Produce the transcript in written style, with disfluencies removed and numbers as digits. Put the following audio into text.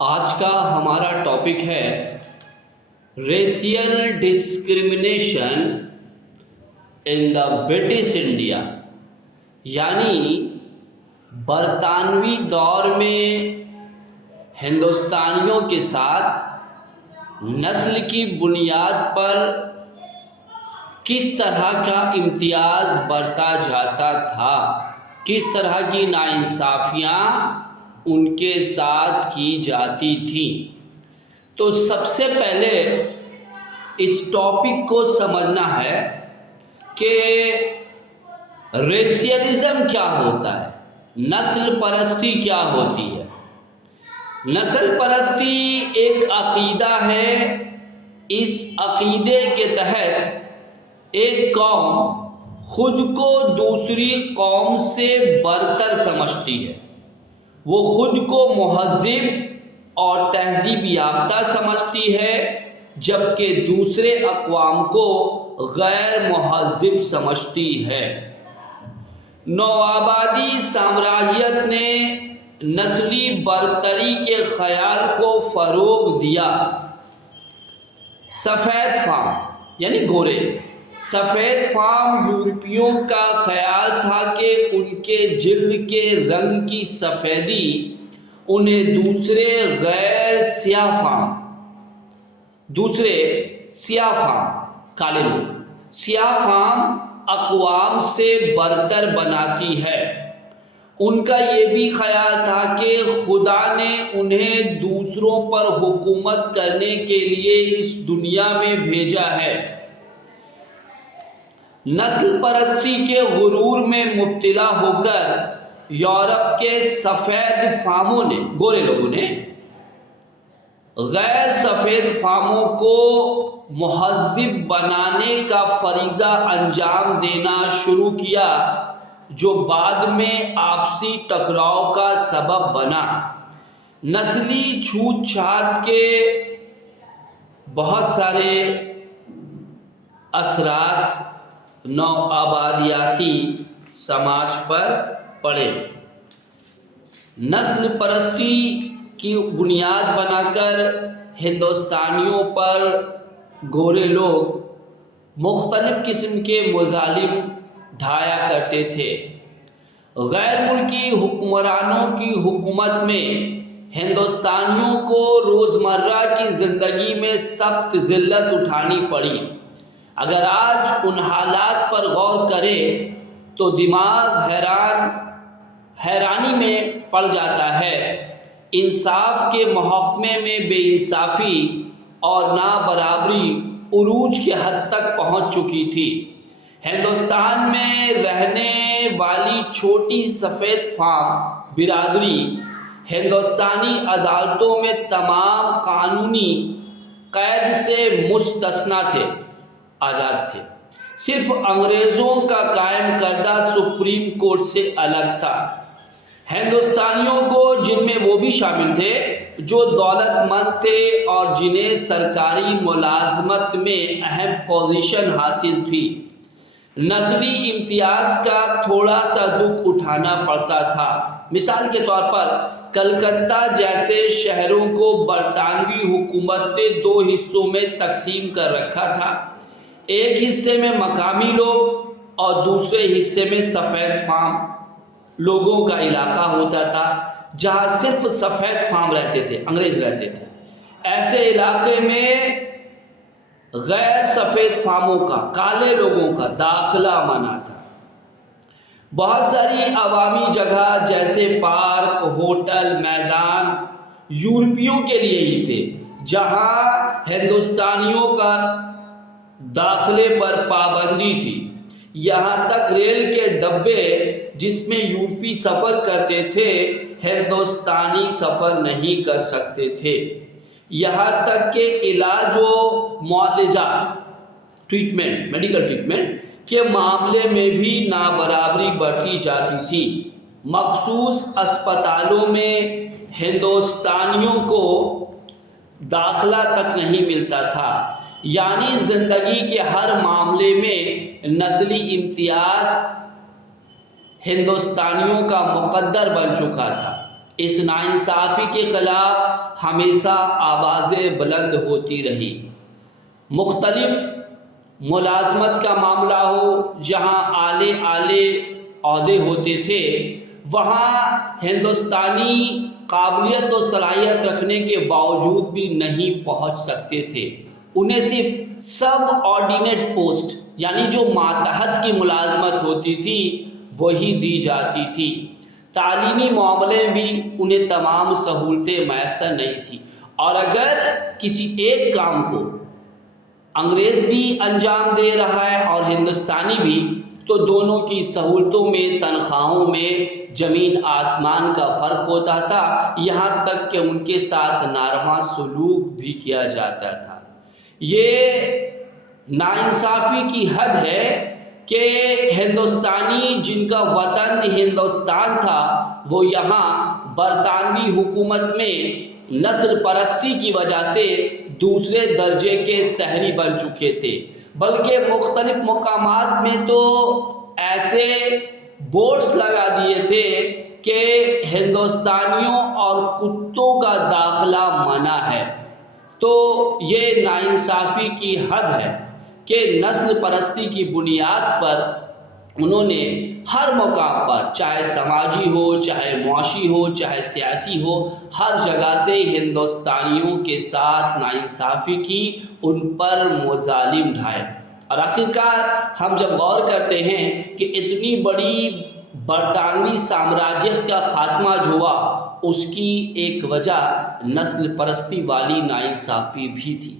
آج کا ہمارا ٹاپک ہے racial discrimination in the British India, یعنی برطانوی دور میں ہندوستانیوں کے ساتھ نسل کی بنیاد پر کس طرح کا امتیاز برتا جاتا تھا، کس طرح کی ناانصافیاں ان کے ساتھ کی جاتی تھیں۔ تو سب سے پہلے اس ٹاپک کو سمجھنا ہے کہ ریشیلزم کیا ہوتا ہے، نسل پرستی کیا ہوتی ہے۔ نسل پرستی ایک عقیدہ ہے، اس عقیدے کے تحت ایک قوم خود کو دوسری قوم سے برتر سمجھتی ہے، وہ خود کو مہذب اور تہذیب یافتہ سمجھتی ہے، جبکہ دوسرے اقوام کو غیر مہذب سمجھتی ہے۔ نوآبادی سامراجیت نے نسلی برتری کے خیال کو فروغ دیا۔ سفید فام یعنی گورے، سفید فام یورپیوں کا خیال تھا کہ ان کے جلد کے رنگ کی سفیدی انہیں دوسرے سیاہ فام کالے لوگ، سیاہ فام اقوام سے برتر بناتی ہے۔ ان کا یہ بھی خیال تھا کہ خدا نے انہیں دوسروں پر حکومت کرنے کے لیے اس دنیا میں بھیجا ہے۔ نسل پرستی کے غرور میں مبتلا ہو کر یورپ کے سفید فاموں نے، گورے لوگوں نے، غیر سفید فاموں کو مہذب بنانے کا فریضہ انجام دینا شروع کیا، جو بعد میں آپسی ٹکراؤ کا سبب بنا۔ نسلی چھوت چھات کے بہت سارے اثرات نوآبادیاتی سماج پر پڑے۔ نسل پرستی کی بنیاد بنا کر ہندوستانیوں پر گورے لوگ مختلف قسم کے مظالم ڈھایا کرتے تھے۔ غیر ملکی حکمرانوں کی حکومت میں ہندوستانیوں کو روزمرہ کی زندگی میں سخت ذلت اٹھانی پڑی۔ اگر آج ان حالات پر غور کریں تو دماغ حیرانی میں پڑ جاتا ہے۔ انصاف کے محکمے میں بے انصافی اور نابرابری عروج کے حد تک پہنچ چکی تھی۔ ہندوستان میں رہنے والی چھوٹی سفید فام برادری ہندوستانی عدالتوں میں تمام قانونی قید سے مستثنیٰ تھے، آزاد تھے، صرف انگریزوں کا قائم کردہ سپریم کورٹ سے الگ تھا۔ ہندوستانیوں کو، جن میں وہ بھی شامل تھے جو دولت مند تھے اور جنہیں سرکاری ملازمت میں اہم پوزیشن حاصل تھی، نسلی امتیاز کا تھوڑا سا دکھ اٹھانا پڑتا تھا۔ مثال کے طور پر کلکتہ جیسے شہروں کو برطانوی حکومت نے دو حصوں میں تقسیم کر رکھا تھا، ایک حصے میں مقامی لوگ اور دوسرے حصے میں سفید فام لوگوں کا علاقہ ہوتا تھا، جہاں صرف سفید فام رہتے تھے، انگریز رہتے تھے۔ ایسے علاقے میں غیر سفید فاموں کا، کالے لوگوں کا داخلہ منع تھا۔ بہت ساری عوامی جگہ جیسے پارک، ہوٹل، میدان یورپیوں کے لیے ہی تھے، جہاں ہندوستانیوں کا داخلے پر پابندی تھی۔ یہاں تک ریل کے ڈبے جس میں یورپی سفر کرتے تھے، ہندوستانی سفر نہیں کر سکتے تھے۔ یہاں تک کہ علاج و معالجہ، میڈیکل ٹریٹمنٹ کے معاملے میں بھی نابرابری بڑھتی جاتی تھی۔ مخصوص اسپتالوں میں ہندوستانیوں کو داخلہ تک نہیں ملتا تھا، یعنی زندگی کے ہر معاملے میں نسلی امتیاز ہندوستانیوں کا مقدر بن چکا تھا۔ اس ناانصافی کے خلاف ہمیشہ آوازیں بلند ہوتی رہی۔ مختلف ملازمت کا معاملہ ہو، جہاں اعلیٰ عہدے ہوتے تھے، وہاں ہندوستانی قابلیت و صلاحیت رکھنے کے باوجود بھی نہیں پہنچ سکتے تھے۔ انہیں صرف سب آرڈینیٹ پوسٹ یعنی جو ماتحت کی ملازمت ہوتی تھی وہی دی جاتی تھی۔ تعلیمی معاملے میں بھی انہیں تمام سہولتیں میسر نہیں تھیں، اور اگر کسی ایک کام کو انگریز بھی انجام دے رہا ہے اور ہندوستانی بھی، تو دونوں کی سہولتوں میں، تنخواہوں میں زمین آسمان کا فرق ہوتا تھا، یہاں تک کہ ان کے ساتھ ناروا سلوک بھی کیا جاتا تھا۔ یہ ناانصافی کی حد ہے کہ ہندوستانی جن کا وطن ہندوستان تھا، وہ یہاں برطانوی حکومت میں نسل پرستی کی وجہ سے دوسرے درجے کے شہری بن چکے تھے، بلکہ مختلف مقامات میں تو ایسے بورڈز لگا دیے تھے کہ ہندوستانیوں اور کتوں کا داخلہ منع ہے۔ تو یہ ناانصافی کی حد ہے کہ نسل پرستی کی بنیاد پر انہوں نے ہر مقام پر، چاہے سماجی ہو، چاہے معاشی ہو، چاہے سیاسی ہو، ہر جگہ سے ہندوستانیوں کے ساتھ ناانصافی کی، ان پر مظالم ڈھائے۔ اور آخرکار ہم جب غور کرتے ہیں کہ اتنی بڑی برطانوی سامراجیت کا خاتمہ جو ہوا، اس کی ایک وجہ نسل پرستی والی ناانصافی بھی تھی۔